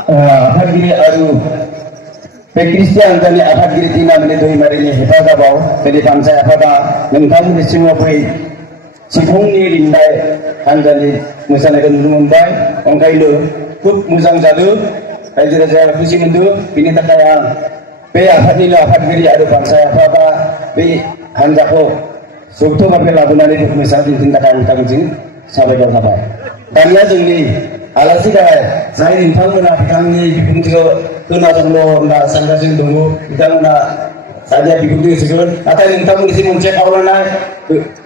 आफादगिरि आरो बे ख्रिस्टियान हान्जानि आफादगिरि दैमामोननि दैमारिनि हेफाजाबाव दिनै फांसा आफादा नोंथांमोननिसिमाव फै सिफुंनि रिंनाय हान्जानि मोसानायखौ नुनो मोनबाय। ओंखायनो खुब मोजां जादों, रायजो राजाया खुसि मोनदों। बिनि थाखाय आं बे आफादनिनो आफादगिरि आरो फांसा आफादा बे हान्जाखौ जौथुमाखौ लाबोनानै मोसानो दिन्थिनो थाखाय नोंथांमोनजों साबायखर थाबाय। दानिया जोंनि आलासि गाहाय जाय नोंथांमोना बिथांनि बिबुंथिखौ खोनासंनो होनना सानगासिनो दङ, बिथांमोना सानैया बिबुंथि होसिगोन। नाथाय नोंथांमोननिसिम मोनसे खावलायनाय,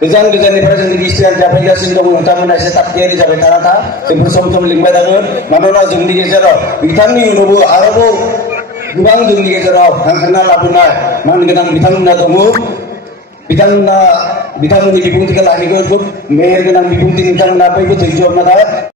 गोजान गोजाननिफ्राय जोंनि ख्रिस्टियानफ्रा फैगासिनो दङ, नोंथांमोना एसे थाब थियारि जाबाय थाना जोंबो सम सम लिंबाय थागोन। मानोना जोंनि गेजेराव बिथांनि उनावबो आरोबाव गोबां जोंनि गेजेराव हांख्रायना लाबोनाय मानगोनां बिथांमोना दङ। बिथांमोननि बिबुंथिखौ लाखिगोन। खुब मेहेर गोनां बिबुंथि, नोंथांमोना बयबो धैर्य हरना था।